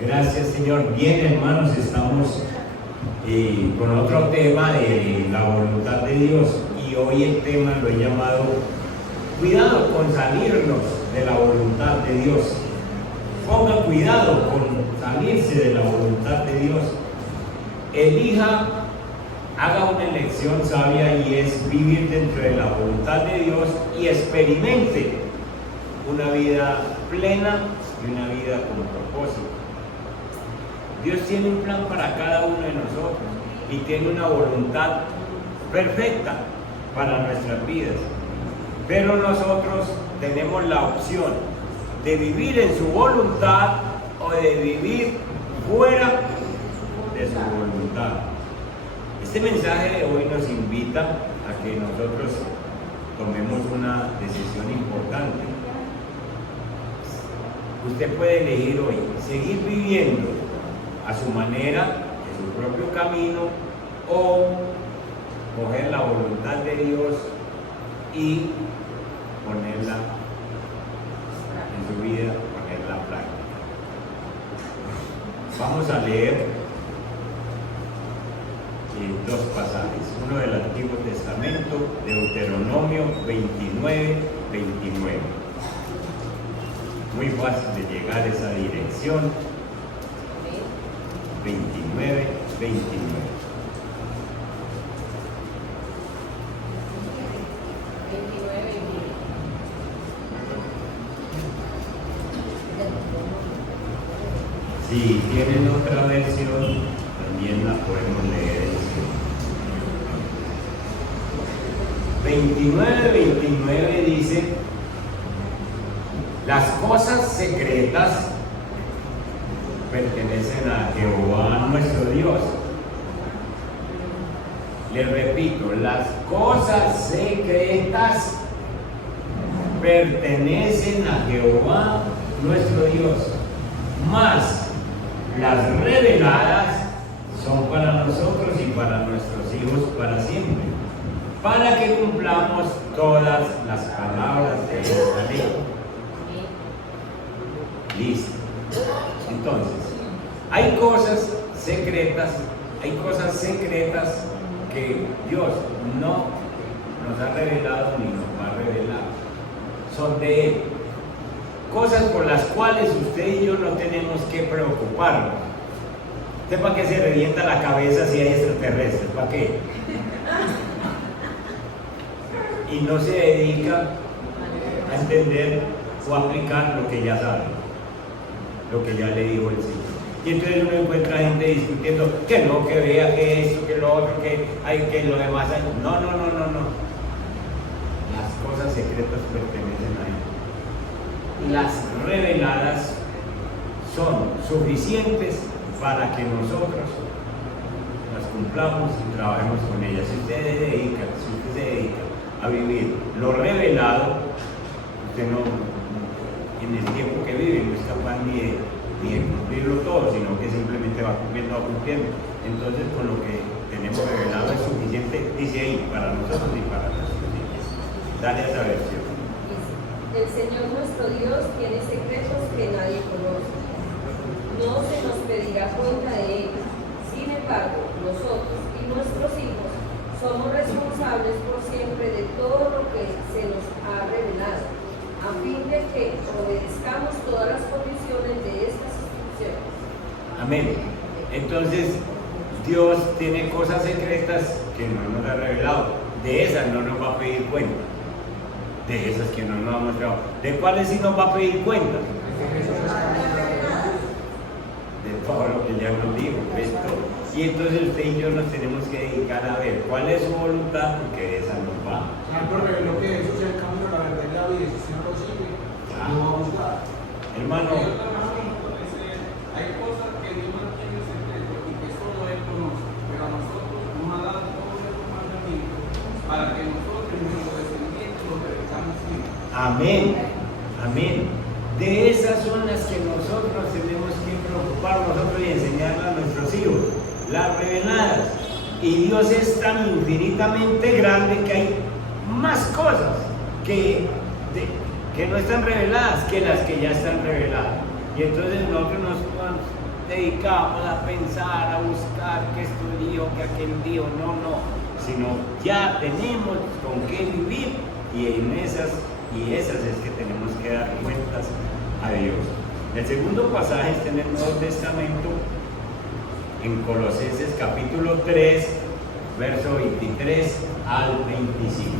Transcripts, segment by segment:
Gracias, Señor. Bien, hermanos, estamos con otro tema de la voluntad de Dios, y hoy el tema lo he llamado cuidado con salirnos de la voluntad de Dios. Ponga cuidado con salirse de la voluntad de Dios. Elija, haga una elección sabia, y es vivir dentro de la voluntad de Dios y experimente una vida plena y una vida con propósito. Dios tiene un plan para cada uno de nosotros y tiene una voluntad perfecta para nuestras vidas, pero nosotros tenemos la opción de vivir en su voluntad o de vivir fuera de su voluntad. Este mensaje de hoy nos invita a que nosotros tomemos una decisión importante. Usted puede elegir hoy seguir viviendo a su manera, en su propio camino, o coger la voluntad de Dios y ponerla en su vida, ponerla a práctica. Vamos a leer dos pasajes, uno del Antiguo Testamento, Deuteronomio 29, 29. Muy fácil de llegar a esa dirección. 29, 29. Si tienen otra versión, también la podemos leer. 29, 29 dice: las cosas secretas pertenecen a Jehová nuestro Dios. Les repito, las cosas secretas pertenecen a Jehová nuestro Dios, mas las reveladas son para nosotros y para nuestros hijos para siempre, para que cumplamos todas las palabras de esta ley. Listo. Entonces, hay cosas secretas que Dios no nos ha revelado ni nos va a revelar. Son de Él. Cosas por las cuales usted y yo no tenemos que preocuparnos. ¿Usted para qué se revienta la cabeza si hay extraterrestres? ¿Para qué? Y no se dedica a entender o a aplicar lo que ya sabe, lo que ya le dijo el Señor. Y entonces uno encuentra gente discutiendo que no, que vea, que esto, que lo otro, que hay, que lo demás hay. No. Las cosas secretas pertenecen a Él. Las reveladas son suficientes para que nosotros las cumplamos y trabajemos con ellas. Si usted se dedica a vivir lo revelado, usted no, en el tiempo que vive, no es capaz ni de cumplirlo todo, sino que simplemente va cumpliendo. Entonces, con lo que tenemos revelado es suficiente, dice ahí, para nosotros y para nuestros hijos. Dale a esa versión. El Señor nuestro Dios tiene secretos que nadie conoce. No se nos pedirá cuenta de ellos. Sin embargo, nosotros y nuestros hijos somos responsables por siempre de todo lo que se nos ha revelado, a fin de que obedezcamos todas las condiciones de estas instrucciones. Amén. Entonces, Dios tiene cosas secretas que no nos ha revelado. De esas no nos va a pedir cuenta. De esas que no nos ha mostrado. ¿De cuáles sí nos va a pedir cuenta? De todo lo que ya nos dijo. Y entonces usted y yo nos tenemos que dedicar a ver cuál es su voluntad, porque de esa nos va. Señor reveló que eso es el camino, la verdad y la vida, y si usted no lo sigue, no va a buscar. Hermano, hay cosas que Dios mantiene en secreto y que solo Él conoce, pero a nosotros nos ha dado todos estos mandamientos para que nosotros y nuestros descendientes los obedezcamos siempre. amén, amén. De esas son las que nosotros tenemos que preocupar nosotros y enseñarlas a nuestros hijos, las reveladas. Y Dios es tan infinitamente grande que hay más cosas que no están reveladas que las que ya están reveladas. Y entonces nosotros dedicamos a pensar, a buscar que esto dijo, que aquel dijo, no, sino ya tenemos con qué vivir y esas es que tenemos que dar cuentas a Dios. El segundo pasaje está en el Nuevo Testamento, en Colosenses capítulo 3, verso 23 al 25.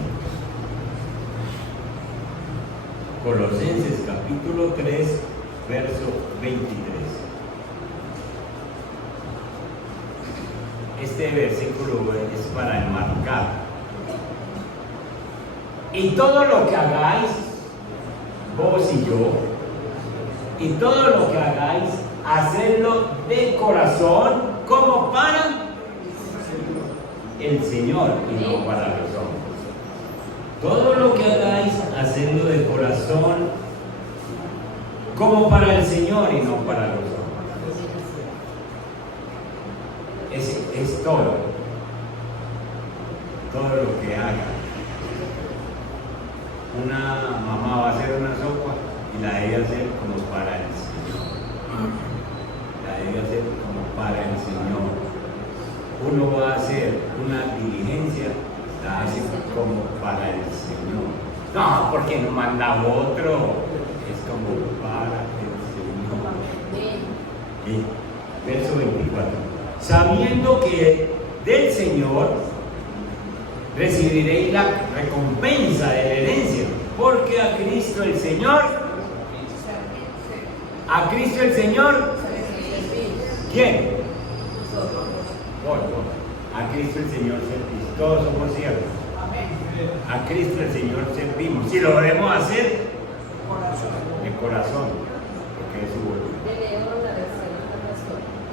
Colosenses capítulo 3, verso 23. Este versículo es para enmarcar. Y todo lo que hagáis, vos y yo, y todo lo que hagáis, hacedlo de corazón, como para el Señor y no para los hombres. Todo lo que hagáis, hacedlo de corazón, como para el Señor y no para los hombres. Es todo lo que haga. Una mamá va a hacer una sopa y la debe hacer como para el Señor. La debe hacer como para el Señor. Uno va a hacer una diligencia, la hace como para el Señor. No, porque no manda otro, es como para el Señor. Y verso 24. Sabiendo que del Señor recibiréis la recompensa de la herencia, porque a Cristo el Señor, ¿quién? A Cristo el Señor servimos, todos somos siervos. A Cristo el Señor servimos. Si lo debemos hacer de corazón, porque es su voluntad.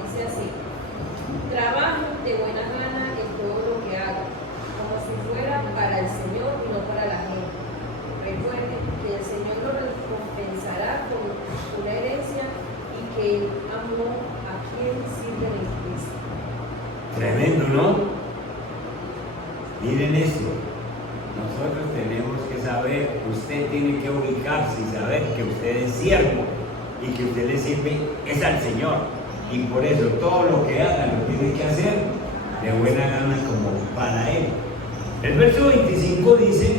Dice así: trabajen de buena gana en todo lo que hagan, como si fuera para el Señor y no para la gente. Recuerden que el Señor lo recompensará con una herencia y que Él amó a quien sirve en Cristo. Tremendo, ¿no? Miren esto. Nosotros tenemos que saber, usted tiene que ubicarse y saber que usted es siervo y que usted le sirve es al Señor. Y por eso todo lo que haga lo tiene que hacer de buena gana como para Él. El verso 25 dice: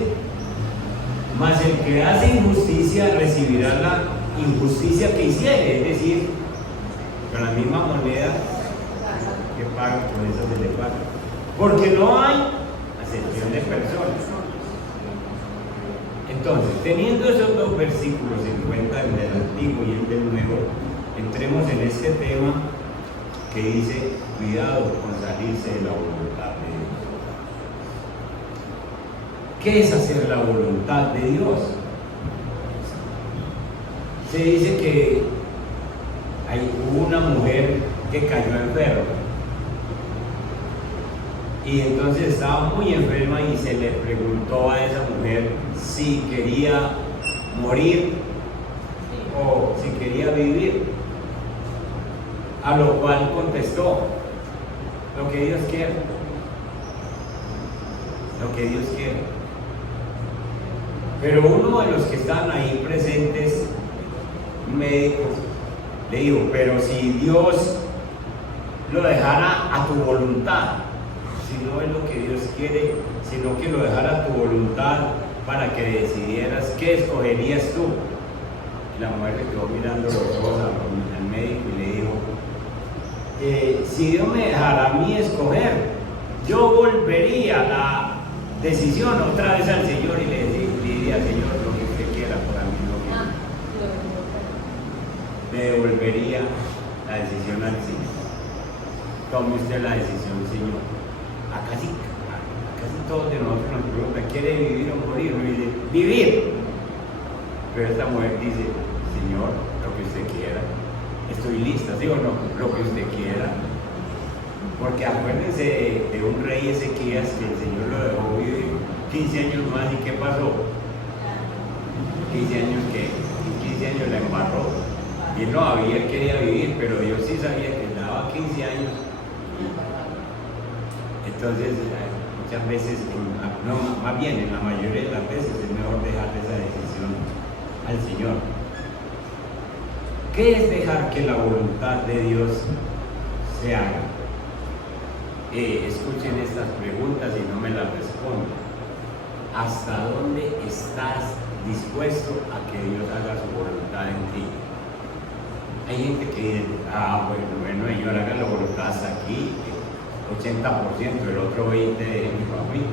mas el que hace injusticia recibirá la injusticia que hiciere, es decir, con la misma moneda que paga, con eso se le paga. Porque no hay acepción de personas. Entonces, teniendo esos dos versículos en cuenta, el del Antiguo y el del Nuevo, entremos en este tema que dice: cuidado con salirse de la voluntad de Dios. ¿Qué es hacer la voluntad de Dios? Se dice que hubo una mujer que cayó enferma y entonces estaba muy enferma y se le preguntó a esa mujer si quería morir o si quería vivir, a lo cual contestó: lo que Dios quiere, lo que Dios quiere. Pero uno de los que estaban ahí presentes, un médico, le dijo: pero si Dios lo dejara a tu voluntad, si no es lo que Dios quiere, sino que lo dejara a tu voluntad para que decidieras, ¿qué escogerías tú? Y la mujer le quedó mirando los ojos al médico y le dijo: si Dios me dejara a mí escoger, yo volvería la decisión otra vez al Señor y le diría: Señor, lo que usted quiera, para mí lo que le devolvería la decisión al Señor. Tome usted la decisión, Señor. A casi todos de nosotros nos preguntan: ¿quiere vivir o morir? Uno dice: vivir. Pero esta mujer dice: Señor, lo que usted quiera. Estoy lista, ¿sí o no? Lo que usted quiera. Porque acuérdense de un rey Ezequías que el Señor lo dejó vivir 15 años más. ¿Y qué pasó? 15 años que 15 años la embarró. Y él no había, él quería vivir, pero Dios sí sabía que le daba 15 años. Entonces, muchas veces, no, más bien en la mayoría de las veces es mejor dejar esa decisión al Señor. ¿Qué es dejar que la voluntad de Dios se haga? Escuchen estas preguntas y no me las responden. ¿Hasta dónde estás dispuesto a que Dios haga su voluntad en ti? Hay gente que dice, bueno, yo haga la voluntad hasta aquí, 80%, el otro 20% de mi familia.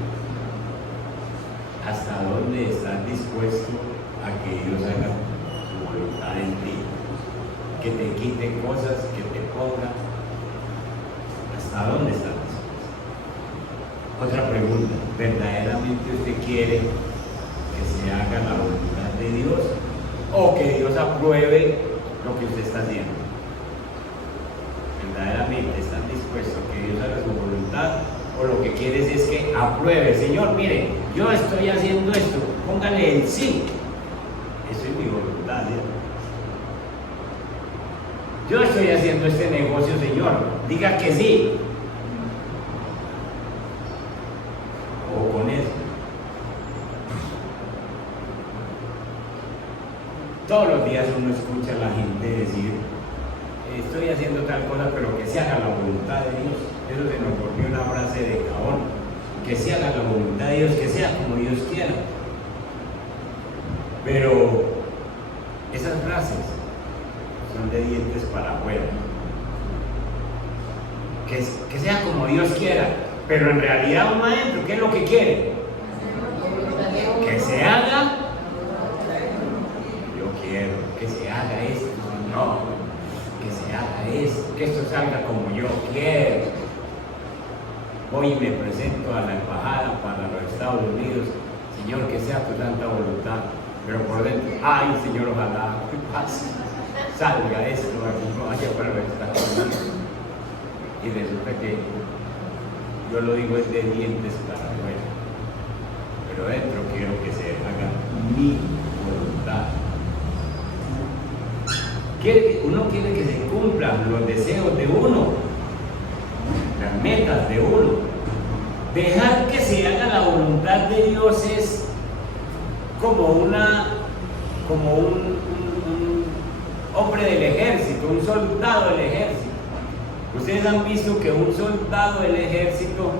¿Hasta dónde estás dispuesto a que Dios haga su voluntad en ti? Que te quite cosas, que te ponga. ¿Hasta dónde estás dispuesto? Otra pregunta, ¿verdaderamente usted quiere que se haga la voluntad de Dios o que Dios apruebe lo que usted está haciendo? ¿Verdaderamente están dispuestos a que Dios haga su voluntad o lo que quieres es que apruebe? Señor, mire, yo estoy haciendo esto, póngale el sí. Eso es mi voluntad, ¿sí? Yo estoy haciendo este negocio, Señor, diga que sí. O con eso. Todos los días uno escucha a la gente decir, estoy haciendo tal cosa, pero que se haga la voluntad de Dios. Eso se nos volvió una frase de cajón. Que se haga la voluntad de Dios, que sea como Dios quiera. Pero esas frases son de dientes para afuera. Que sea como Dios quiera, pero en realidad un maestro, ¿qué es lo que quiere? Que se haga. Yo quiero que se haga esto, no, que se haga esto, que esto salga como yo quiero. Voy y me presento a la embajada para los Estados Unidos, Señor, que sea tu santa voluntad, pero por dentro, ay Señor, ojalá que pase, salga esto, aquí no vaya para los Estados Unidos. Y resulta que yo lo digo es de dientes para afuera, pero dentro quiero que se haga mi voluntad. Uno quiere que se cumplan los deseos de uno, las metas de uno. Dejar que se haga la voluntad de Dios es como un hombre del ejército, un soldado del ejército. Ustedes han visto que un soldado del ejército,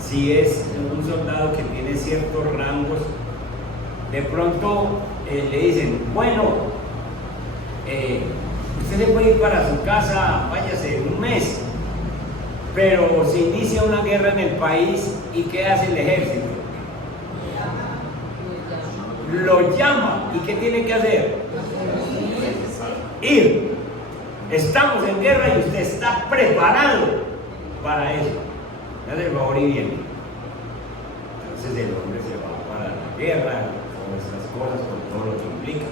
si es un soldado que tiene ciertos rangos, de pronto le dicen, bueno, usted se puede ir para su casa, váyase en un mes, pero se inicia una guerra en el país, ¿y qué hace el ejército? Lo llama, ¿y qué tiene que hacer? Ir. Estamos en guerra y usted está preparado para eso. Hace el favor y viene. Entonces el hombre se va para la guerra, con esas cosas, con todo lo que implica.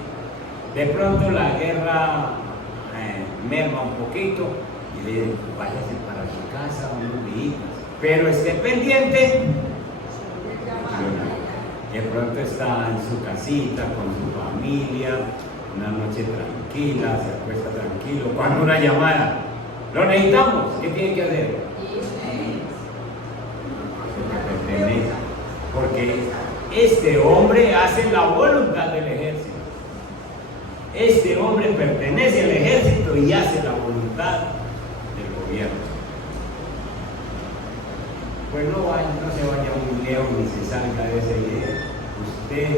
De pronto la guerra merma un poquito y le dicen, váyase para su casa unos días, pero esté pendiente. De pronto está en su casita con su familia, una noche tranquila, se acuesta tranquilo, cuando una llamada, lo necesitamos, ¿qué tiene que hacer? Porque este hombre hace la voluntad del ejército. Este hombre pertenece al ejército y hace la voluntad del gobierno. Pues no se vaya muy lejos ni se salga de esa idea. Usted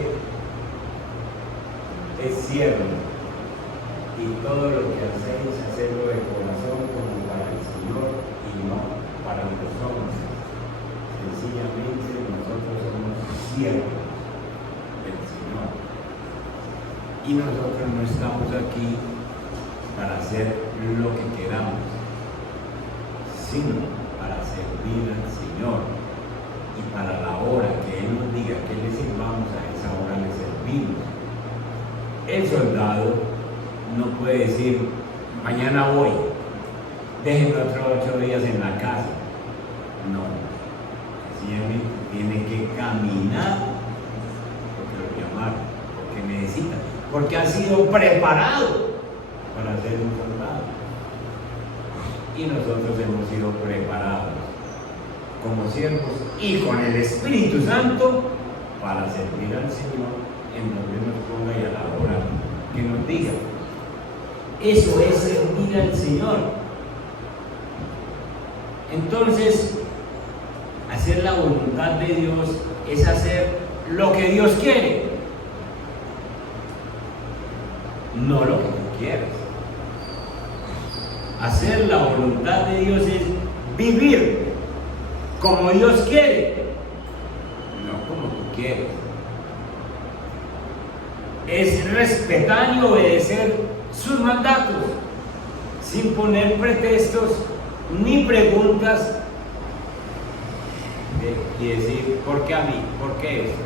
es siervo y todo lo que hacéis, hacerlo de corazón como para el Señor y no para los hombres. Sencillamente nosotros somos siervos del Señor y nosotros no estamos aquí para hacer lo que queramos, sino para servir al Señor, y para la hora que Él nos diga que le sirvamos, a esa hora le servimos. El soldado no puede decir, mañana voy, déjenme otros 8 días en la casa. No, sencillamente tiene que caminar porque lo llamaron, porque necesita, porque ha sido preparado para ser un soldado. Y nosotros hemos sido preparados como siervos y con el Espíritu Santo para servir al Señor en donde nos ponga y a la hora que nos diga. Eso es servir al Señor. Entonces, hacer la voluntad de Dios es hacer lo que Dios quiere, no lo que tú quieres. Hacer la voluntad de Dios es vivir como Dios quiere, no como tú quieres. Es respetar y obedecer sus mandatos sin poner pretextos ni preguntas y decir, ¿por qué a mí? ¿Por qué eso?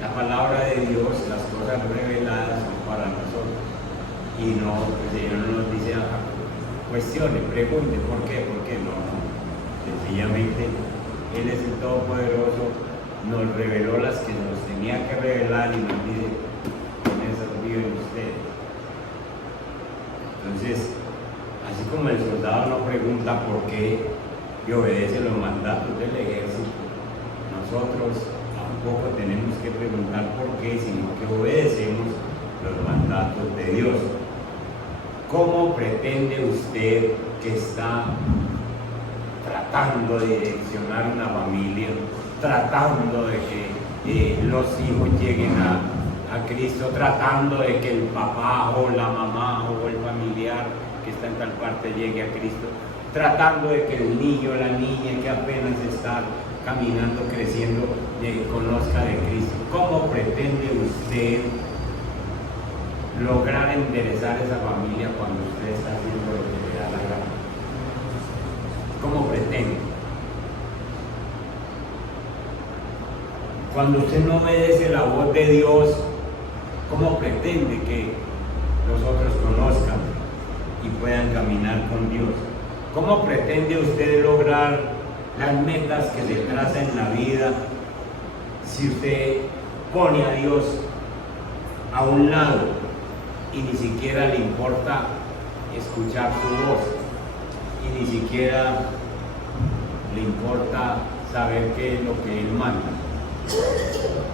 La palabra de Dios, las cosas reveladas son para nosotros. Y no, el Señor no nos dice, cuestione, pregunte, ¿por qué? ¿Por qué? No. Sencillamente, Él es el Todopoderoso, nos reveló las que nos tenía que revelar y nos dice, en eso viven ustedes. Entonces, así como el soldado no pregunta por qué y obedece los mandatos del ejército, nosotros tampoco tenemos que preguntar por qué, sino que obedecemos los mandatos de Dios. ¿Cómo pretende usted que está tratando de direccionar una familia, tratando de que los hijos lleguen a Cristo, tratando de que el papá o la mamá o el familiar que está en tal parte llegue a Cristo, tratando de que el niño o la niña que apenas está caminando, creciendo, conozca de Cristo? ¿Cómo pretende usted lograr enderezar esa familia cuando usted está haciendo lo que le da la gana? ¿Cómo pretende? Cuando usted no obedece la voz de Dios, ¿cómo pretende que los otros conozcan y puedan caminar con Dios? ¿Cómo pretende usted lograr las metas que se traza en la vida si usted pone a Dios a un lado y ni siquiera le importa escuchar su voz y ni siquiera le importa saber qué es lo que Él manda?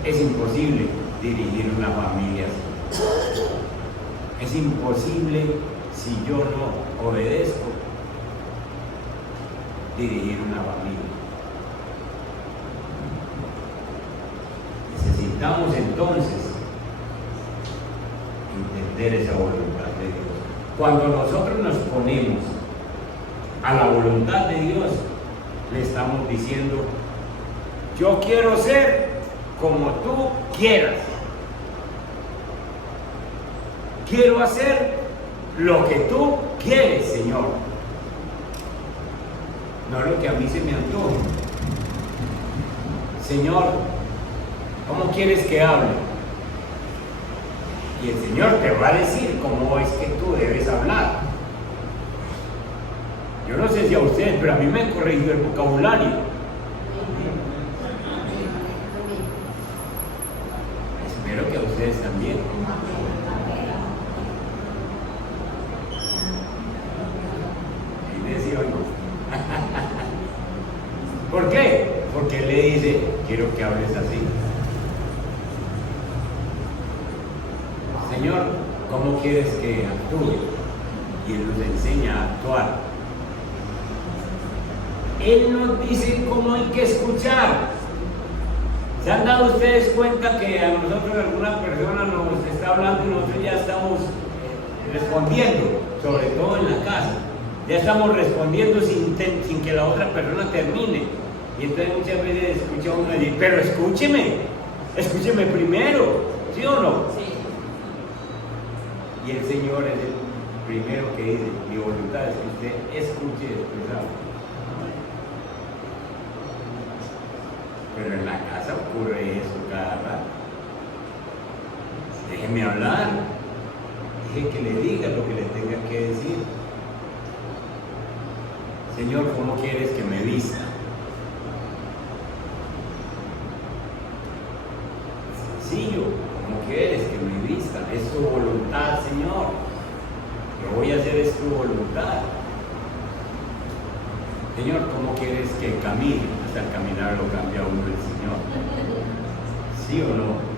Es imposible dirigir una familia así. Es imposible, si yo no obedezco, dirigir una familia. Necesitamos entonces entender esa voluntad de Dios. Cuando nosotros nos ponemos a la voluntad de Dios, le estamos diciendo, yo quiero ser como tú quieras. Quiero hacer lo que tú quieres, Señor, no lo que a mí se me antoje. Señor, ¿cómo quieres que hable? Y el Señor te va a decir cómo es que tú debes hablar. Yo no sé si a ustedes, pero a mí me han corregido el vocabulario. Espero que a ustedes también. ¿Por qué? Porque Él le dice, quiero que hables así. Señor, ¿cómo quieres que actúe? Y Él nos enseña a actuar. Él nos dice cómo hay que escuchar. ¿Se han dado ustedes cuenta que a nosotros alguna persona nos está hablando y nosotros ya estamos respondiendo, sobre todo en la casa? Ya estamos respondiendo sin que la otra persona termine. Y entonces muchas veces escucha uno decir, pero escúcheme primero, ¿sí o no? Sí. Y el Señor es el primero que dice, mi voluntad es que usted escuche y después hable. Pero en la casa ocurre eso cada rato. Déjeme hablar, deje que le diga lo que le tenga que decir. Señor, ¿cómo quieres que me vista? Sencillo, ¿cómo quieres que me vista? Es tu voluntad, Señor. Lo voy a hacer, es tu voluntad. Señor, ¿cómo quieres que camine? Hasta el caminar lo cambia uno el Señor. ¿Sí o no?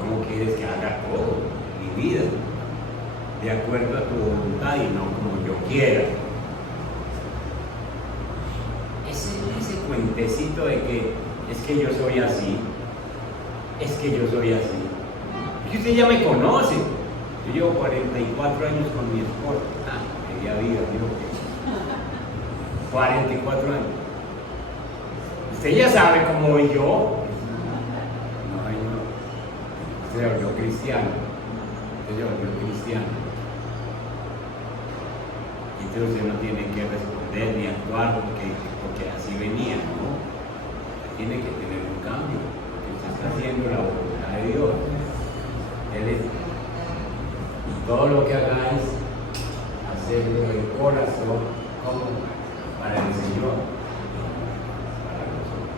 ¿Cómo quieres que haga todo mi vida? De acuerdo a tu voluntad y no como yo quiera. Ese cuentecito de que es que yo soy así, es que yo soy así. Es que usted ya me conoce. Yo llevo 44 años con mi esposa. Media vida, digo que 44 años. Usted ya sabe cómo voy yo. No. Usted se volvió cristiano. Y entonces usted no tiene que responder ni actuar porque así venía, ¿no? Tiene que tener un cambio, porque usted está haciendo la voluntad de Dios. Y todo lo que hagáis, hacerlo de corazón, como para el Señor, para nosotros.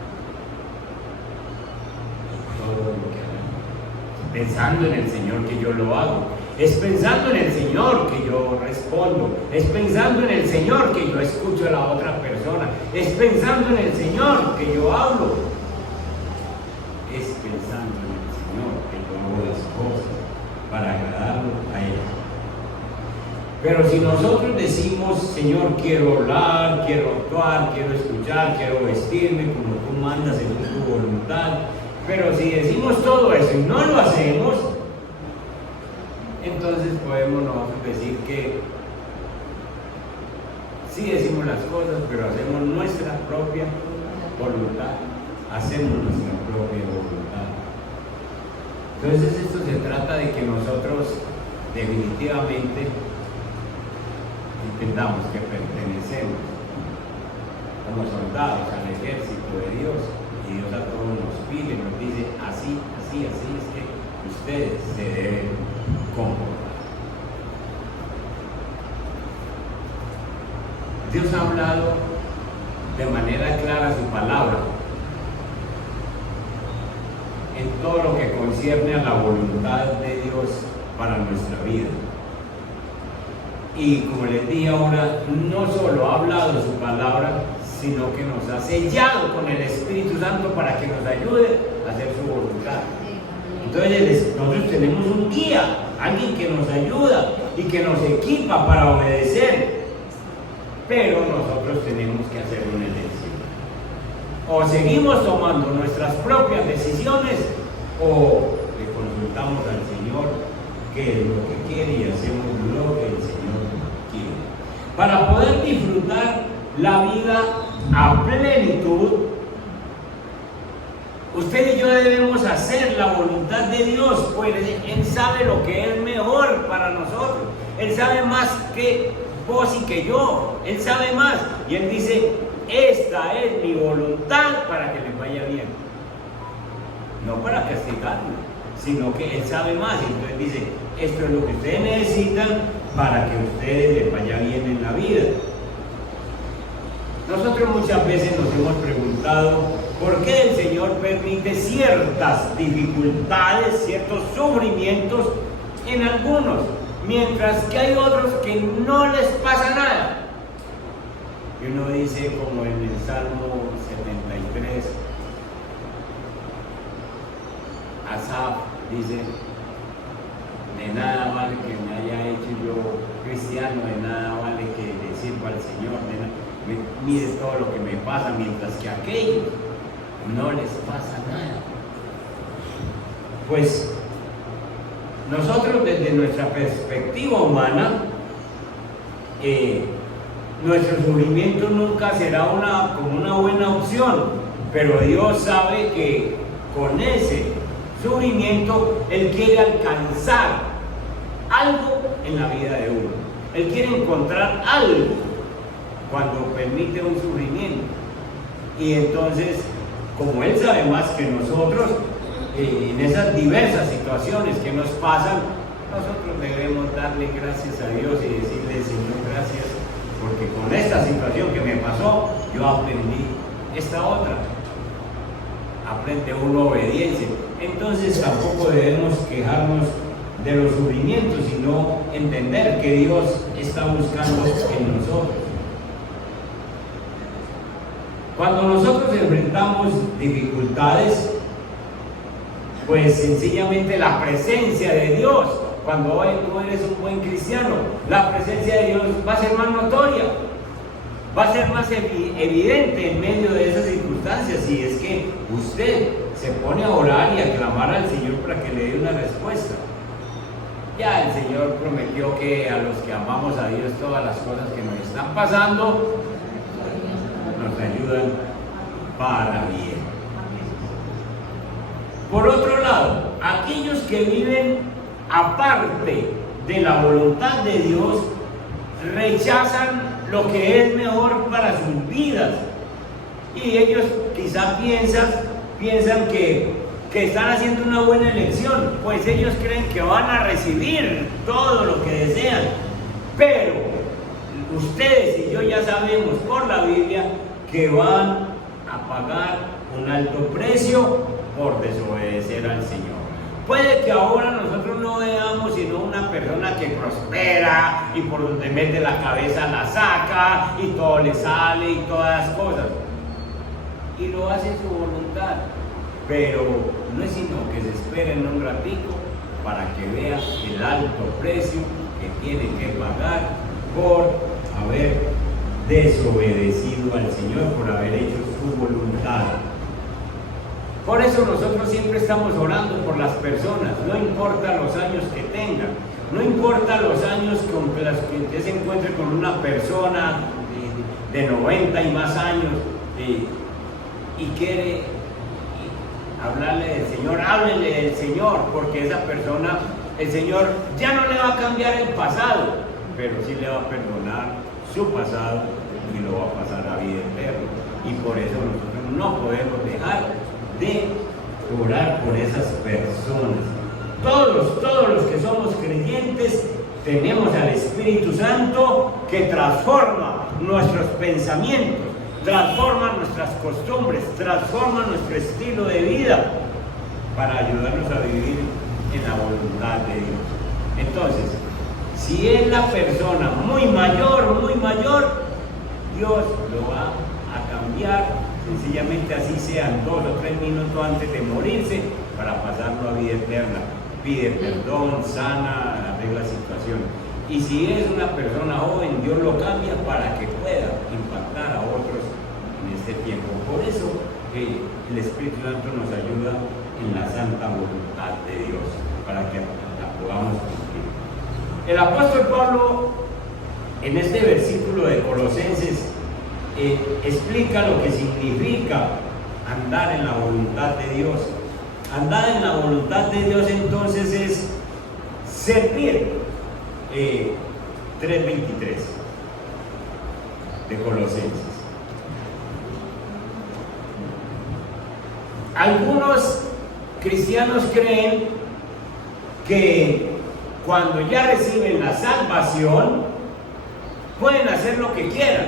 Todo lo que hagáis, pensando en el Señor que yo lo hago. Es pensando en el Señor que yo respondo. Es pensando en el Señor que yo escucho a la otra persona. Es pensando en el Señor que yo hablo. Es pensando en el Señor que yo hago las cosas para agradarlo a Él. Pero si nosotros decimos, Señor, quiero hablar, quiero actuar, quiero escuchar, quiero vestirme como tú mandas en tu voluntad, pero si decimos todo eso y no lo hacemos, entonces podemos nosotros decir que sí decimos las cosas, pero hacemos nuestra propia voluntad. Hacemos nuestra propia voluntad. Entonces esto se trata de que nosotros definitivamente entendamos que pertenecemos como soldados al ejército de Dios, y Dios a todos nos pide, nos dice así es que ustedes se deben comportar. Dios ha hablado de manera clara su palabra en todo lo que concierne a la voluntad de Dios para nuestra vida. Y como les dije ahora, no solo ha hablado su palabra, sino que nos ha sellado con el Espíritu Santo para que nos ayude a hacer su voluntad. Entonces nosotros tenemos un guía, alguien que nos ayuda y que nos equipa para obedecer, pero nosotros tenemos que hacer una elección. O seguimos tomando nuestras propias decisiones o le consultamos al Señor qué es lo que quiere y hacemos lo que el Señor quiere. Para poder disfrutar la vida a plenitud, usted y yo debemos hacer la voluntad de Dios, pues Él sabe lo que es mejor para nosotros. Él sabe más que vos y que yo. Él sabe más. Y Él dice, esta es mi voluntad para que les vaya bien. No para castigarme, sino que Él sabe más. Y entonces dice, esto es lo que ustedes necesitan para que a ustedes les vaya bien en la vida. Nosotros muchas veces nos hemos preguntado por qué el Señor permite ciertas dificultades, ciertos sufrimientos en algunos, mientras que hay otros que no les pasa nada. Y uno dice, como en el Salmo 73, Asaf dice, de nada vale que me haya hecho yo cristiano, de nada vale que le sirva al Señor, mire todo lo que me pasa, mientras que a aquellos no les pasa nada. Pues nosotros desde nuestra perspectiva humana, nuestro sufrimiento nunca será como una buena opción, pero Dios sabe que con ese sufrimiento Él quiere alcanzar algo en la vida de uno. Él quiere encontrar algo cuando permite un sufrimiento. Y entonces, como Él sabe más que nosotros, en esas diversas situaciones que nos pasan, nosotros debemos darle gracias a Dios y decirle, Señor, gracias, porque con esta situación que me pasó, yo aprendí esta otra. Aprende uno obediencia. Entonces tampoco debemos quejarnos de los sufrimientos, sino entender que Dios está buscando en nosotros. Cuando nosotros enfrentamos dificultades, Pues sencillamente la presencia de Dios. Cuando hoy tú eres un buen cristiano, la presencia de Dios va a ser más notoria, va a ser más evidente en medio de esas circunstancias. Si es que usted se pone a orar y a clamar al Señor para que le dé una respuesta. Ya el Señor prometió que a los que amamos a Dios, todas las cosas que nos están pasando nos ayudan para bien. Por otro lado, aquellos que viven aparte de la voluntad de Dios rechazan lo que es mejor para sus vidas, y ellos quizá piensan que están haciendo una buena elección, pues ellos creen que van a recibir todo lo que desean, pero ustedes y yo ya sabemos por la Biblia que van a pagar un alto precio por desobedecer al Señor. Puede que ahora nosotros no veamos sino una persona que prospera y por donde mete la cabeza la saca y todo le sale y todas las cosas, y lo hace en su voluntad, pero no es sino que se esperen un ratito para que vea el alto precio que tiene que pagar por haber desobedecido al Señor, por haber hecho su voluntad. Por eso nosotros siempre estamos orando por las personas, no importa los años que tengan, no importa los años con los que usted se encuentre con una persona de 90 y más años y quiere hablarle del Señor, háblele del Señor, porque esa persona, el Señor ya no le va a cambiar el pasado, pero sí le va a perdonar su pasado y lo va a pasar a vida eterna. Y por eso nosotros no podemos dejar de orar por esas personas. Todos los que somos creyentes tenemos al Espíritu Santo que transforma nuestros pensamientos, transforma nuestras costumbres, transforma nuestro estilo de vida para ayudarnos a vivir en la voluntad de Dios. Entonces, si es la persona muy mayor, Dios lo va a cambiar, sencillamente así sean 2 o 3 minutos antes de morirse, para pasarlo a vida eterna. Pide perdón, sana, arregla situaciones. Y si es una persona joven, Dios lo cambia para que pueda impactar a otros en este tiempo. Por eso el Espíritu Santo nos ayuda en la santa voluntad de Dios, para que la podamos cumplir. El apóstol Pablo, en este versículo de Colosenses, explica lo que significa andar en la voluntad de Dios. Andar en la voluntad de Dios entonces es servir. 3:23 de Colosenses. Algunos cristianos creen que cuando ya reciben la salvación pueden hacer lo que quieran,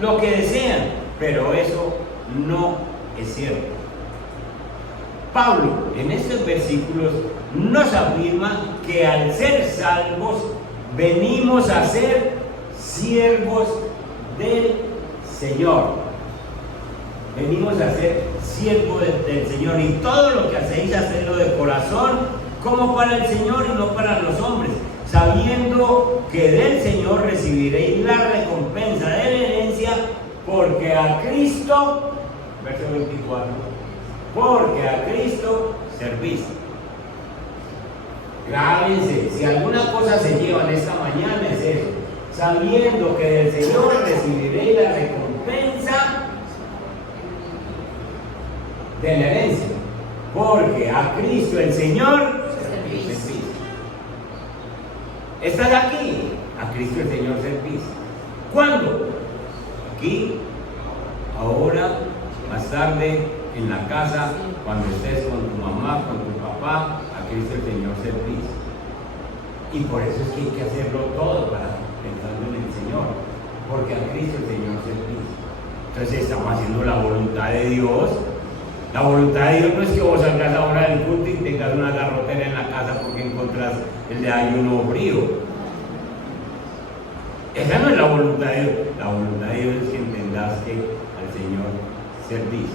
lo que desean, pero eso no es cierto. Pablo en estos versículos nos afirma que al ser salvos venimos a ser siervos del Señor. Venimos a ser siervos del Señor, y todo lo que hacéis, hacedlo de corazón, como para el Señor y no para los hombres, sabiendo que del Señor recibiréis la recompensa de la herencia, porque a Cristo, verso 24, porque a Cristo servís. Grábense, si alguna cosa se llevan esta mañana es eso, sabiendo que del Señor recibiréis la recompensa de la herencia, porque a Cristo el Señor servís. ¿Estás aquí? A Cristo el Señor servís. ¿Cuándo? Aquí, ahora, más tarde, en la casa, cuando estés con tu mamá, con tu papá, a Cristo el Señor servís. Y por eso es que hay que hacerlo todo para pensando en el Señor, porque a Cristo el Señor servís. Entonces estamos haciendo la voluntad de Dios. La voluntad de Dios no es que vos salgas ahora del culto y tengas una garrotera en la casa porque encontrás el de ayuno frío. Esa no es la voluntad de Dios. La voluntad de Dios es que entendas que al Señor servís.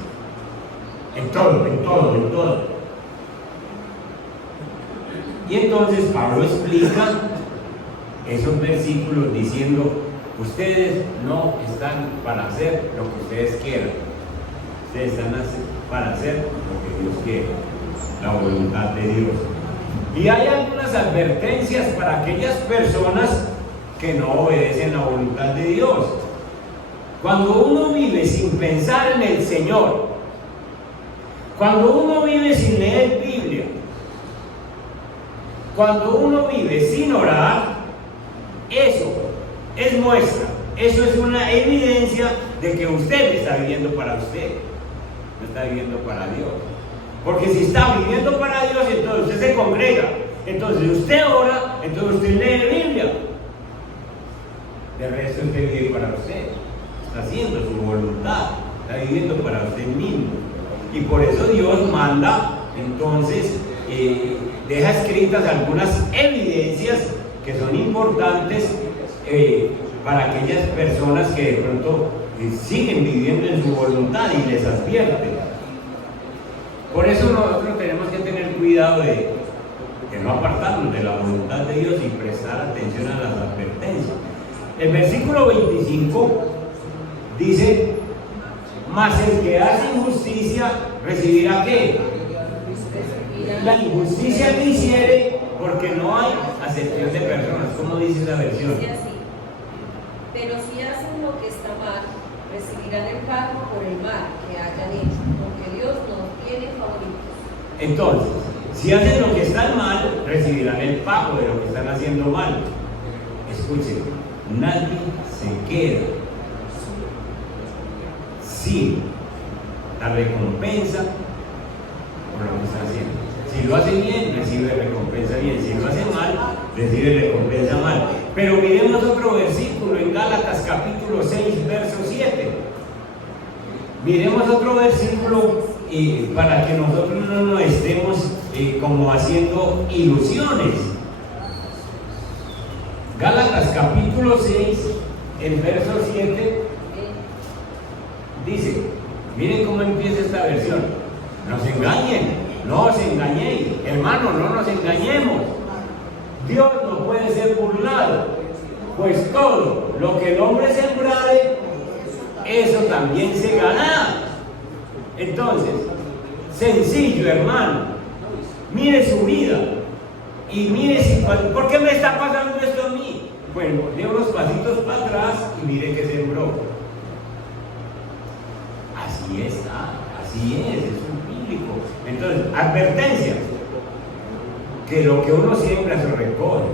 En todo. Y entonces Pablo explica esos versículos diciendo, ustedes no están para hacer lo que ustedes quieran, ustedes están para hacer lo que Dios quiere, la voluntad de Dios. Y hay algunas advertencias para aquellas personas que no obedecen la voluntad de Dios. Cuando uno vive sin pensar en el Señor, cuando uno vive sin leer Biblia, cuando uno vive sin orar, eso es muestra, eso es una evidencia de que usted está viviendo para usted, no está viviendo para Dios. Porque si está viviendo para Dios, entonces usted se congrega, entonces usted ora, entonces usted lee Biblia. De resto usted vive para usted, está haciendo su voluntad, está viviendo para usted mismo. Y por eso Dios manda, entonces, deja escritas algunas evidencias que son importantes para aquellas personas que de pronto siguen viviendo en su voluntad y les advierte. Por eso nosotros tenemos que tener cuidado de no apartarnos de la voluntad de Dios y prestar atención a las advertencias. El versículo 25 dice, mas el que hace injusticia recibirá ¿qué? La injusticia que hiciere, porque no hay acepción de personas. ¿Cómo dice esa versión? Dice así, pero si hacen lo que está mal, recibirán el cargo por el mal que hayan hecho, porque Dios no tiene favoritos. Entonces, si hacen lo que está mal, recibirán el pago de lo que están haciendo mal. Escuchen, nadie se queda sin la recompensa por lo que está haciendo. Si lo hace bien, recibe recompensa bien. Si lo hace mal, recibe recompensa mal. Pero miremos otro versículo en Gálatas capítulo 6, verso 7. Miremos otro versículo para que nosotros no nos estemos como haciendo ilusiones. Gálatas capítulo 6, el verso 7, dice, miren cómo empieza esta versión. No se engañen. No os engañéis, hermano, no nos engañemos. Dios no puede ser burlado, pues todo lo que el hombre sembrare, eso también se gana. Entonces, sencillo, hermano, mire su vida y mire si, ¿por qué me está pasando esto a mí? Bueno, dé unos pasitos para atrás y mire que sembró. Así está, así es un bíblico. Entonces, advertencia, que lo que uno siembra se recoge.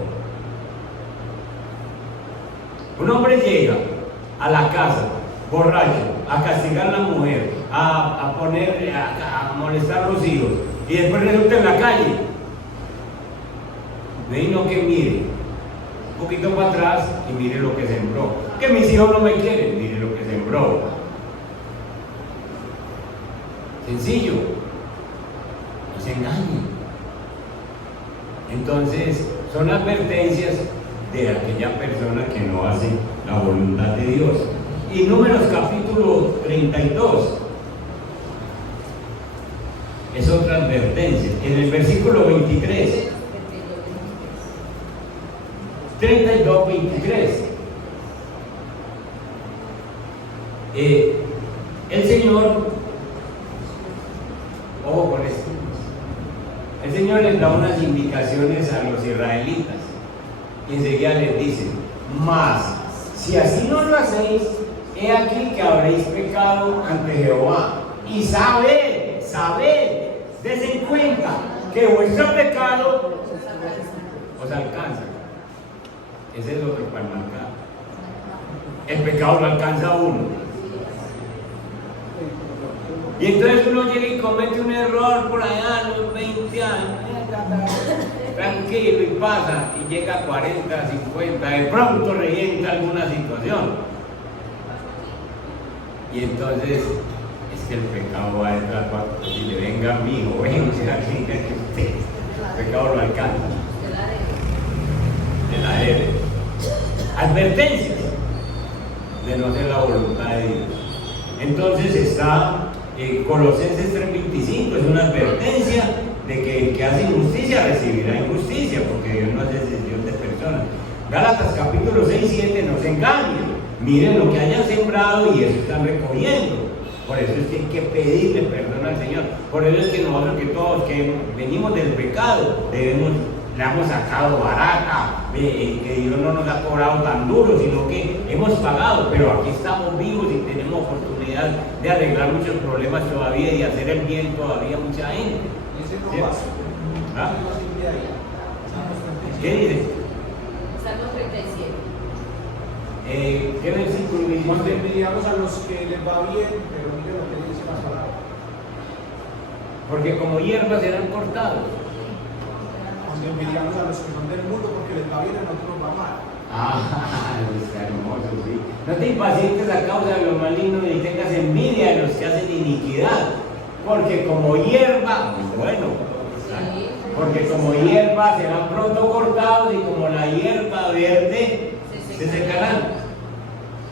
Un hombre llega a la casa, borracho, a castigar a la mujer, a molestar a los hijos, y después resulta en la calle. No que mire un poquito para atrás y mire lo que sembró. Que mis hijos no me quieren, mire lo que sembró. Sencillo, no se engañen. Entonces, son advertencias de aquella persona que no hace la voluntad de Dios. Y Números capítulo 32 es otra advertencia. En el versículo 23, 32, 23, el Señor, ojo con esto, el Señor les da unas indicaciones a los israelitas y enseguida les dice, mas si así no lo hacéis, he aquí que habréis pecado ante Jehová, y sabed, des en cuenta que vuestro pecado os alcanza. Ese es otro para marcar. El pecado lo alcanza a uno. Y entonces uno llega y comete un error por allá a los 20 años, tranquilo, y pasa, y llega a 40, 50, de pronto revienta alguna situación. Y entonces es que el pecado va detrás, y le venga a mi hijo, venga, el pecado lo alcanza. De la debe. Advertencias de no hacer la voluntad de Dios. Entonces está Colosenses 3:25, es una advertencia de que el que hace injusticia recibirá injusticia, porque Dios no hace excepción de personas. Gálatas capítulo 6 y 7 no se engañen, miren lo que hayan sembrado y eso están recogiendo. Por eso es que hay que pedirle perdón al Señor. Por eso es que nosotros, que todos que venimos del pecado, le hemos sacado barata, que Dios no nos ha cobrado tan duro, sino que hemos pagado, pero aquí estamos vivos y tenemos oportunidad de arreglar muchos problemas todavía y de hacer el bien todavía a mucha gente. Ese no ¿Sí? pasa. ¿Ah? No sirve ahí. ¿Qué dice? Salmo 37. ¿Qué versículo dice Cuando usted? envidiamos a los que les va bien, pero mire lo que dice la palabra. Porque como hierbas serán cortados. Cuando envidiamos a los que son del mundo porque les va bien, a nosotros nos va mal. Está hermoso, sí. No te impacientes a causa de los malignos ni tengas envidia de los que hacen iniquidad, porque como hierba, bueno, Sí. porque como hierba serán pronto cortados y como la hierba verde se secarán.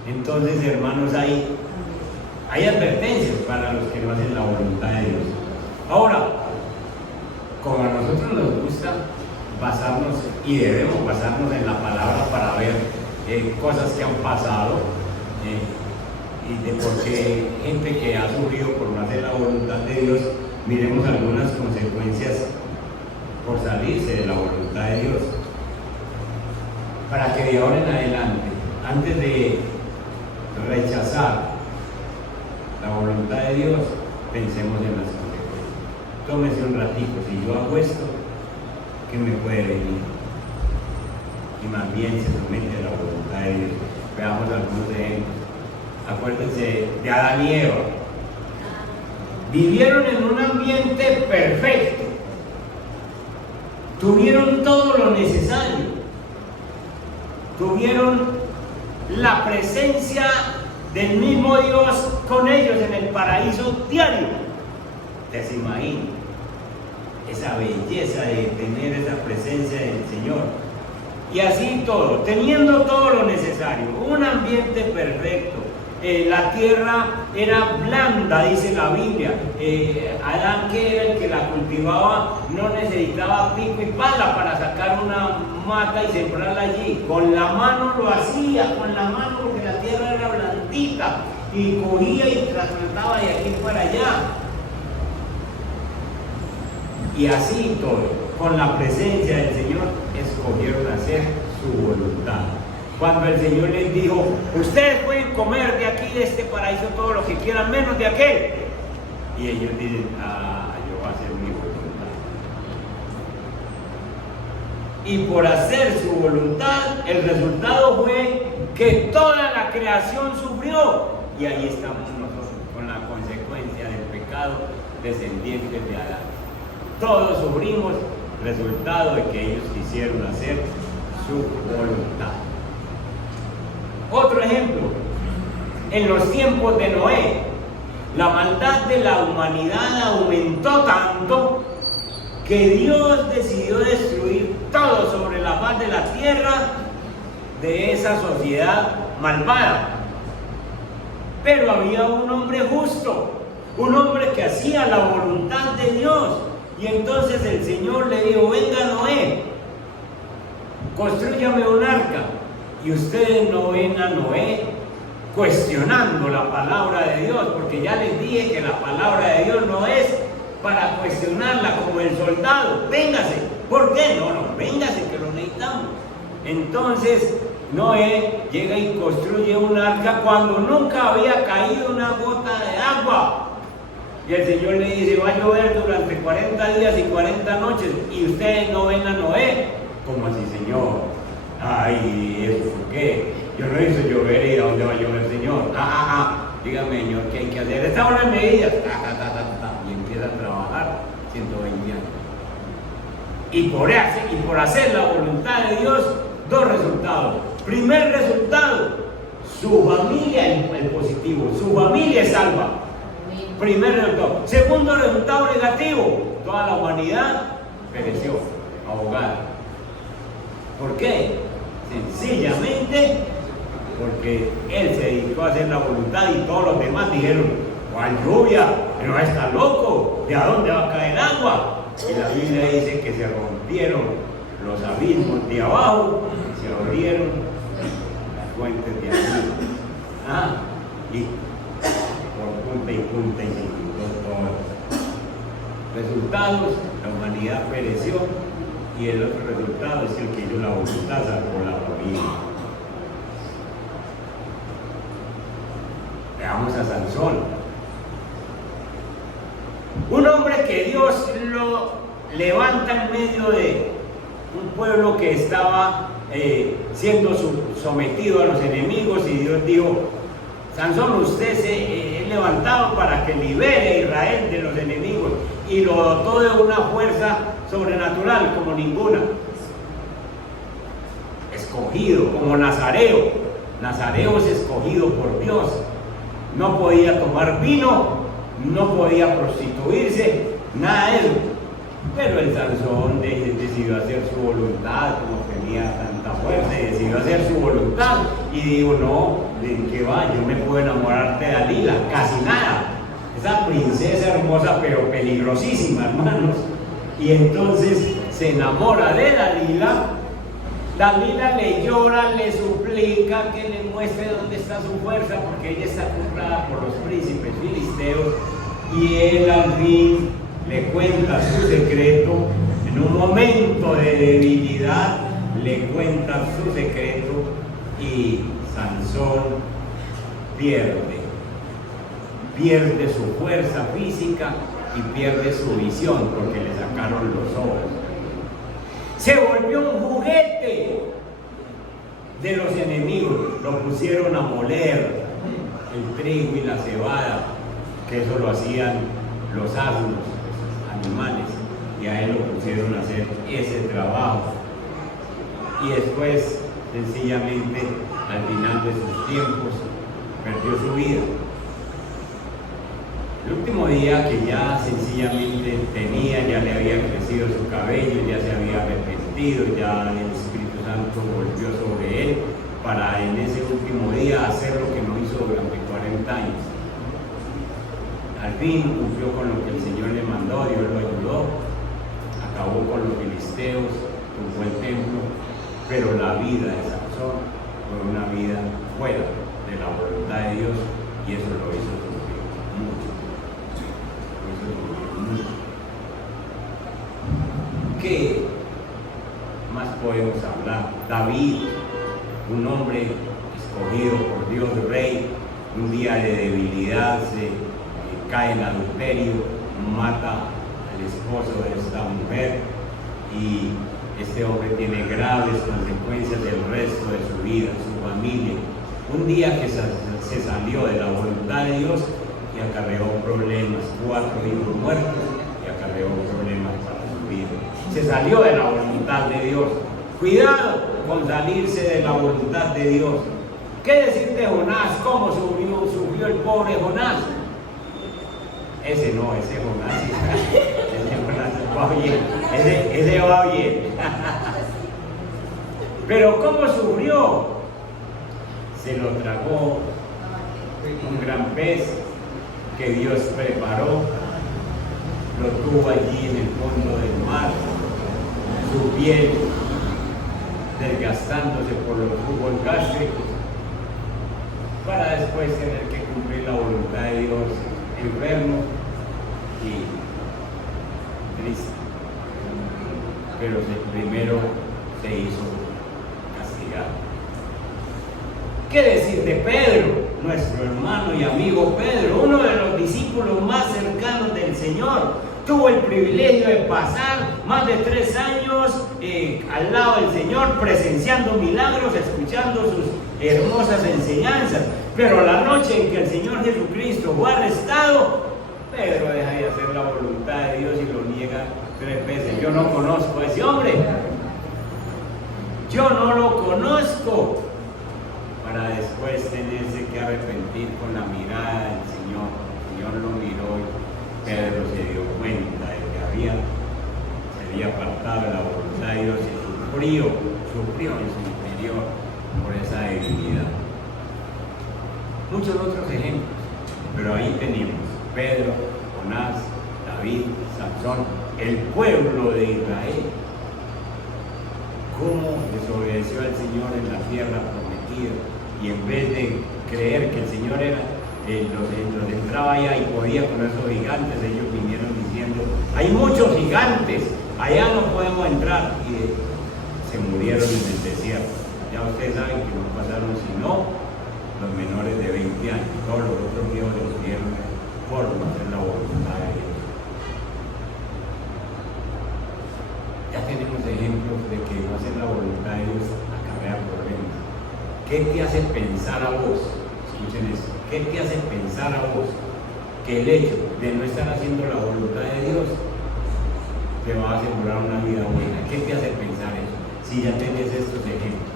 Entonces, hermanos, hay advertencias para los que no hacen la voluntad de Dios. Ahora, como a nosotros nos gusta basarnos y debemos basarnos en la palabra para ver cosas que han pasado y de por qué gente que ha sufrido por no hacer la voluntad de Dios, miremos algunas consecuencias por salirse de la voluntad de Dios, para que de ahora en adelante, antes de rechazar la voluntad de Dios, pensemos en las consecuencias. Tómese un ratito, si yo hago esto, ¿qué me puede venir? Y más bien se somete a la voluntad de Dios. Veamos algunos ejemplos. Acuérdense de Adán y Eva. Vivieron en un ambiente perfecto. Tuvieron todo lo necesario. Tuvieron la presencia del mismo Dios con ellos en el paraíso diario. ¿Te imaginas? Esa belleza de tener esa presencia del Señor. Y así todo, teniendo todo lo necesario, un ambiente perfecto. La tierra era blanda, dice la Biblia. Adán, que era el que la cultivaba, no necesitaba pico y pala para sacar una mata y sembrarla allí. Con la mano lo hacía, con la mano, porque la tierra era blandita, y cogía y trasplantaba de aquí para allá. Y así todo, con la presencia del Señor, escogieron hacer su voluntad. Cuando el Señor les dijo, ustedes pueden comer de aquí, de este paraíso, todo lo que quieran, menos de aquel. Y ellos dicen, yo voy a hacer mi voluntad. Y por hacer su voluntad, el resultado fue que toda la creación sufrió. Y ahí estamos nosotros, con la consecuencia del pecado, descendientes de Adán. Todos sufrimos, resultado de que ellos quisieron hacer su voluntad. Otro ejemplo, en los tiempos de Noé, la maldad de la humanidad aumentó tanto que Dios decidió destruir todo sobre la faz de la tierra de esa sociedad malvada. Pero había un hombre justo, un hombre que hacía la voluntad de Dios. Y entonces el Señor le dijo, venga Noé, constrúyame un arca. Y ustedes no ven a Noé cuestionando la palabra de Dios, porque ya les dije que la palabra de Dios no es para cuestionarla como el soldado. Véngase. ¿Por qué? No, véngase que lo necesitamos. Entonces Noé llega y construye un arca cuando nunca había caído una gota de agua. Y el Señor le dice, va a llover durante 40 días y 40 noches, y ustedes no ven a Noé. ¿Cómo así, Señor? Ay, ¿eso por qué? Yo no hice llover, ¿y a dónde va a llover, Señor? Dígame, Señor, ¿qué hay que hacer? Estas son las medidas. Y empieza a trabajar 120 años. Y por hacer la voluntad de Dios, dos resultados. Primer resultado, su familia, el positivo, su familia es salva. Primer resultado. Segundo resultado negativo, toda la humanidad pereció, ahogada. ¿Por qué? Sencillamente porque él se dedicó a hacer la voluntad y todos los demás dijeron, ¿cuál lluvia? Pero está loco, ¿de a dónde va a caer agua? Y la Biblia dice que se rompieron los abismos de abajo y se abrieron las fuentes de arriba. Y por punta y punta y se quitó todo. Resultados, la humanidad pereció y el otro resultado es el que hizo la voluntad, sacó la familia. Veamos a Sansón. Un hombre que Dios lo levanta en medio de un pueblo que estaba siendo sometido a los enemigos, y Dios dijo: Sansón, usted es levantado para que libere a Israel de los enemigos, y lo dotó de una fuerza sobrenatural como ninguna. Escogido, como Nazareo. Nazareo es escogido por Dios. No podía tomar vino, no podía prostituirse, nada de eso. Pero el Sansón decidió hacer su voluntad, como tenía tanta fuerza, y decidió hacer su voluntad. Y dijo: no, ¿de qué va? Yo me puedo enamorar de Dalila, casi nada. Esa princesa hermosa, pero peligrosísima, hermanos. Y entonces se enamora de Dalila. Dalila le llora, le suplica que le muestre dónde está su fuerza, porque ella está comprada por los príncipes filisteos. Y él al fin le cuenta su secreto. En un momento de debilidad le cuenta su secreto, y Sansón pierde su fuerza física y pierde su visión, porque le sacaron los ojos. Se volvió un juguete de los enemigos. Lo pusieron a moler el trigo y la cebada, que eso lo hacían los asnos, los animales, y a él lo pusieron a hacer ese trabajo. Y después, sencillamente, al final de sus tiempos, perdió su vida. El último día que ya sencillamente ya le había crecido su cabello, ya se había arrepentido, ya el Espíritu Santo volvió sobre él para en ese último día hacer lo que no hizo durante 40 años. Al fin cumplió con lo que el Señor le mandó, Dios lo ayudó, acabó con los filisteos, tumbó el templo, pero la vida de Sansón fue una vida fuera de la voluntad de Dios, y eso lo hizo sufrir mucho. ¿Qué más podemos hablar? David, un hombre escogido por Dios, rey, un día de debilidad se cae en adulterio, mata al esposo de esta mujer, y este hombre tiene graves consecuencias del resto de su vida, su familia. Un día que se salió de la voluntad de Dios y acarreó problemas, 4 hijos muertos, y acarreó problemas para su vida. Se salió de la voluntad de Dios. Cuidado con salirse de la voluntad de Dios. ¿Qué decir de Jonás? ¿Cómo sufrió el pobre Jonás? Ese no, ese Jonás. Ese Jonás va bien. Ese va bien. Pero ¿cómo sufrió? Se lo tragó un gran pez que Dios preparó, lo tuvo allí en el fondo del mar, su piel desgastándose por los jugos gástricos, para después tener que cumplir la voluntad de Dios, enfermo y triste. Pero primero se hizo castigado. ¿Qué decir de Pedro? Nuestro hermano y amigo Pedro, uno de los discípulos más cercanos del Señor, tuvo el privilegio de pasar más de 3 años al lado del Señor, presenciando milagros, escuchando sus hermosas enseñanzas. Pero la noche en que el Señor Jesucristo fue arrestado, Pedro deja de hacer la voluntad de Dios y lo niega 3 veces. Yo no conozco a ese hombre, yo no lo conozco. Para después tenerse que arrepentir con la mirada del Señor. El Señor lo miró y Pedro se dio cuenta de que se había apartado de la voluntad de Dios, y sufrió en su interior por esa debilidad. Muchos otros ejemplos, pero ahí tenemos Pedro, Jonás, David, Sansón, el pueblo de Israel, cómo desobedeció al Señor en la tierra prometida, y en vez de creer que el Señor era, los entraba allá y podía con esos gigantes, ellos vinieron diciendo, hay muchos gigantes, allá no podemos entrar, y se murieron en el desierto. Ya ustedes saben que no pasaron sino los menores de 20 años, todos los otros viejos los dieron por no hacer la voluntad de Dios. Ya tenemos ejemplos de que no hacer la voluntad de Dios acarrea problemas. ¿Qué te hace pensar a vos? Escuchen eso. ¿Qué te hace pensar a vos que el hecho de no estar haciendo la voluntad de Dios te va a asegurar una vida buena? ¿Qué te hace pensar eso? Si ya tenés estos ejemplos,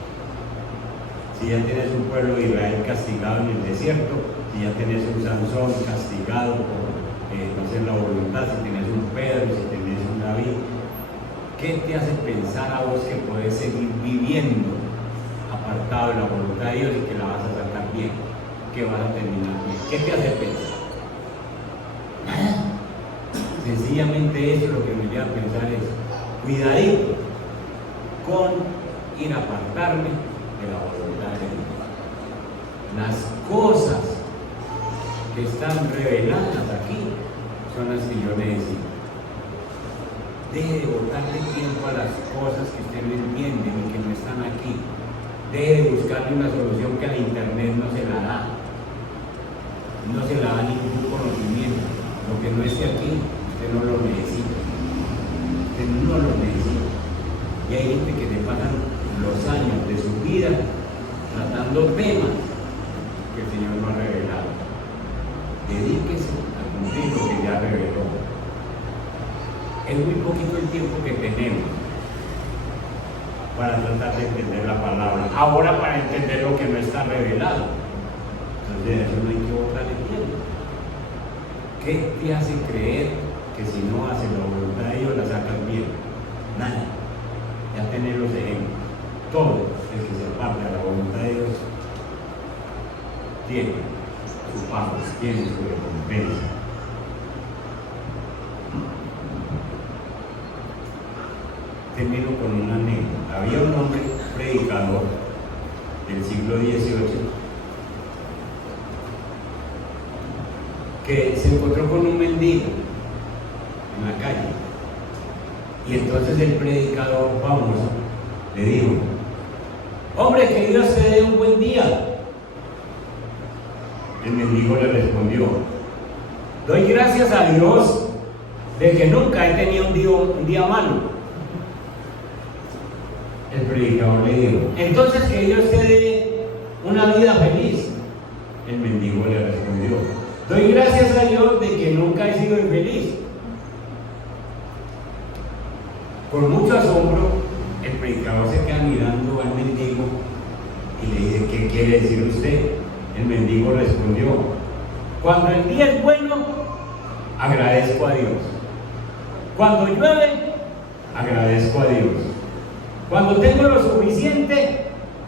si ya tenés un pueblo de Israel castigado en el desierto, si ya tenés un Sansón castigado por no hacer la voluntad, si tenés un Pedro, si tenés un David, ¿qué te hace pensar a vos que podés seguir viviendo apartado de la voluntad de Dios y que la vas a sacar bien, que vas a terminar bien? ¿Qué te hace pensar? Nada. Sencillamente eso lo que me lleva a pensar es cuidadito con ir a apartarme de la voluntad de Dios. Las cosas que están reveladas aquí son las que yo necesito. Deje de botarle tiempo a las cosas que usted no entiende y que no están aquí. Deje de buscarle una solución que al internet no se la da. No se la da ningún conocimiento. Lo que no esté aquí, usted no lo necesita. Usted no lo necesita. Y hay gente que le pasan los años de su vida tratando temas que el Señor no ha revelado. Dedíquese a cumplir lo que ya reveló. Es muy poquito el tiempo que tenemos para tratar de entender la palabra. Ahora para entender lo que no está revelado. Entonces eso no hay que botar el tiempo. ¿Qué te hace creer que si no haces la voluntad de Dios la sacas bien? Nada. Ya tenés los ejemplos. Todo el que se aparta de la voluntad de Dios tiene su pago, tiene su recompensa. Termino con una anécdota. Había un hombre predicador del siglo XVIII que se encontró con un mendigo en la calle, y entonces el predicador famoso le dijo: hombre, que Dios te dé un buen día. El mendigo le respondió: doy gracias a Dios de que nunca he tenido un día malo. El predicador le dijo: entonces que Dios te dé una vida feliz. El mendigo le respondió: doy gracias a Dios de que nunca he sido infeliz. Con mucho asombro, el predicador se queda mirando al mendigo y le dice: ¿qué quiere decir usted? El mendigo respondió: cuando el día es bueno, agradezco a Dios. Cuando llueve, agradezco a Dios. Cuando tengo lo suficiente,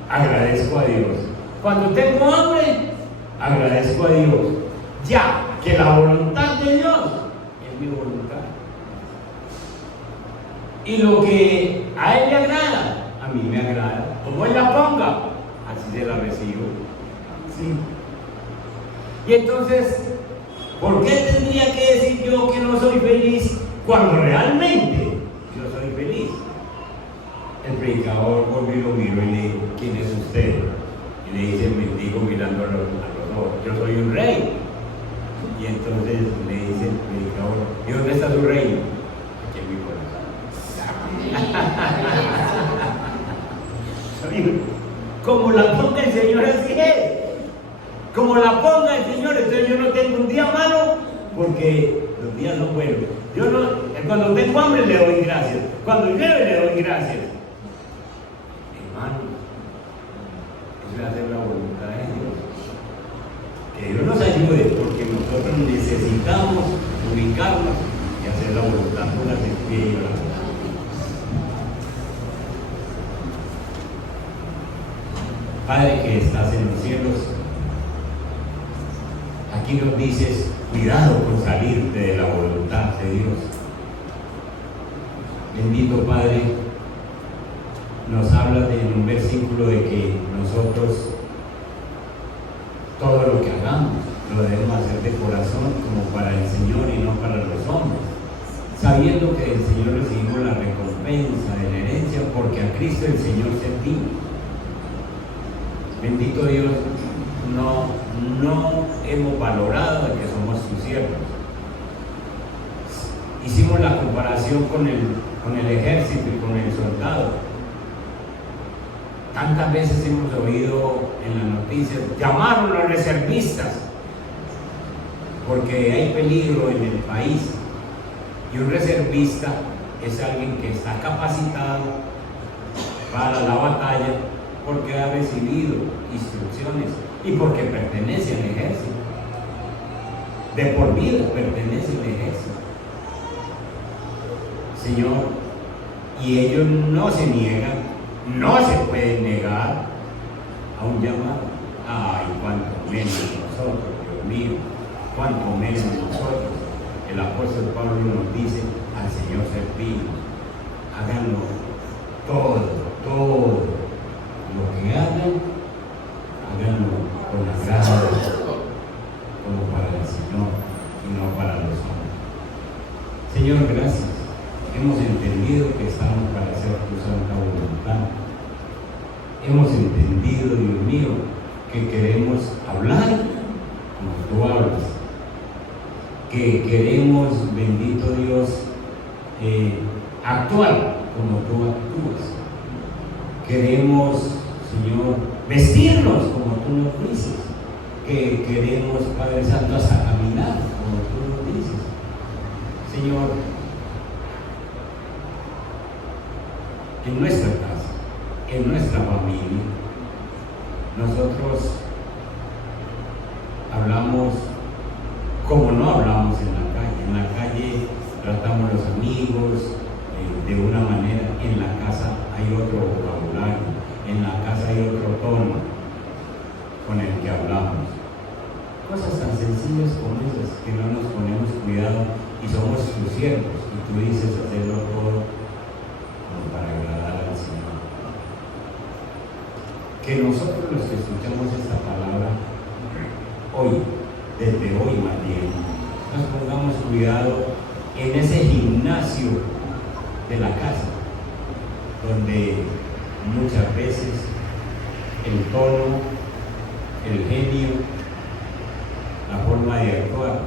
agradezco a Dios. Cuando tengo hambre, agradezco a Dios. Ya que la voluntad de Dios es mi voluntad. Y lo que a Él le agrada, a mí me agrada. Como Él la ponga, así se la recibo. Sí. Y entonces, ¿por qué tendría que decir yo que no soy feliz cuando realmente yo soy feliz? El predicador volvió y lo miró y le dijo: ¿quién es usted? Y le dice el mendigo mirando a los ojos: yo soy un rey. Y entonces le dice el predicador: ¿y dónde está su reino? Aquí en mi corazón. Como la ponga el Señor, así es. Como la ponga el Señor, entonces yo no tengo un día malo, porque los días son buenos. Yo no, cuando tengo hambre le doy gracias, cuando llueve le doy gracias. Hermano, eso es hacer la voluntad de Dios. Que Dios nos ayude, porque nosotros necesitamos ubicarnos y hacer la voluntad con la pie y la. Padre que estás en los cielos, aquí nos dices: cuidado con salirte de la voluntad de Dios. Bendito Padre, nos habla en un versículo de que nosotros todo lo que hagamos lo debemos hacer de corazón como para el Señor y no para los hombres, sabiendo que del Señor recibimos la recompensa de la herencia, porque a Cristo el Señor servimos. Bendito Dios, no hemos valorado de que somos sus siervos. Hicimos la comparación con el ejército y con el soldado. Tantas veces hemos oído en las noticias, llamaron a los reservistas porque hay peligro en el país. Y un reservista es alguien que está capacitado para la batalla porque ha recibido instrucciones y porque pertenece al ejército. De por vida pertenece al ejército. Señor, y ellos no se niegan, no se pueden negar a un llamado. Ay, cuánto menos nosotros, Dios mío, cuánto menos nosotros. El apóstol Pablo nos dice: al Señor servimos. Háganlo todo lo que hagan, háganlo con agrado, como para el Señor y no para los hombres. Señor, gracias. Hemos entendido que estamos para hacer tu santa voluntad. Hemos entendido, Dios mío, que queremos hablar como tú hablas, que queremos, bendito Dios, actuar como tú actúas. Queremos, Señor, vestirnos como tú nos dices. Que queremos, Padre Santo, hasta caminar como tú nos dices. Señor, en nuestra casa, en nuestra familia, nosotros hablamos como no hablamos en la calle. En la calle tratamos a los amigos de una manera, en la casa hay otro vocabulario, en la casa hay otro tono con el que hablamos. Cosas tan sencillas como esas que no nos ponemos cuidado y somos tus siervos y tú dices hacerlo todo para agradar al Señor. Que nosotros los que escuchamos esta palabra hoy, desde hoy más bien, nos pongamos cuidado en ese gimnasio de la casa, donde muchas veces el tono, el genio, la forma de actuar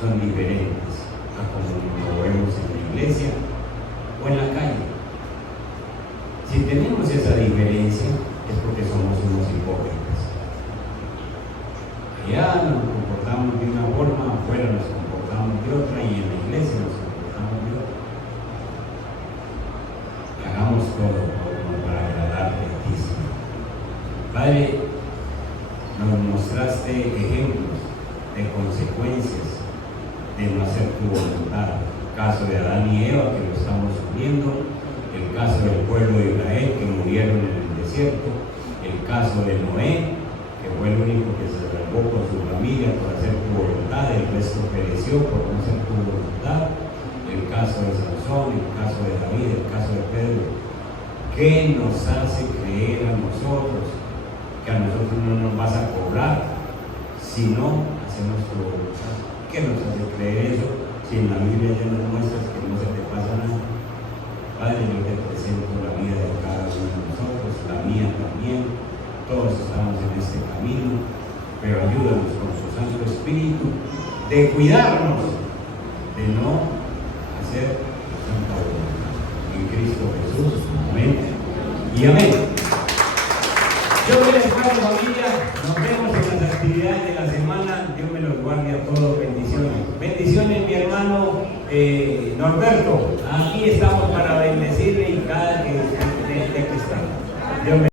son diferentes a como lo vemos en la iglesia o en la calle. Si tenemos esa diferencia es porque somos unos hipócritas. Allá nos comportamos de una forma, afuera nos comportamos de otra y en la iglesia nos comportamos de otra. Hagamos todo como para agradarte a ti, Señor. Padre, nos mostraste ejemplos de consecuencias de no hacer tu voluntad. El caso de Adán y Eva, que lo estamos viendo, el caso del pueblo de Israel, que murieron en el desierto, el caso de Noé, que fue el único que se salvó con su familia por hacer tu voluntad, el resto pereció por no hacer tu voluntad, el caso de Sansón, el caso de David, el caso de Pedro. ¿Qué nos hace creer a nosotros que a nosotros no nos vas a cobrar si no hacemos tu voluntad? ¿Qué nos hace creer eso si en la Biblia ya nos muestras que no se te pasa nada? Padre, yo te presento la vida de cada uno de nosotros, la mía también. Todos estamos en este camino, pero ayúdanos con su Santo Espíritu de cuidarnos, de no hacer tanta voluntad. En Cristo Jesús, amén y amén. Yo les pago, familia, nos vemos en las actividades de la semana. Dios me los guarde a todos, bendiciones. Bendiciones, mi hermano Norberto. Aquí estamos para bendecirle y cada que está. Dios me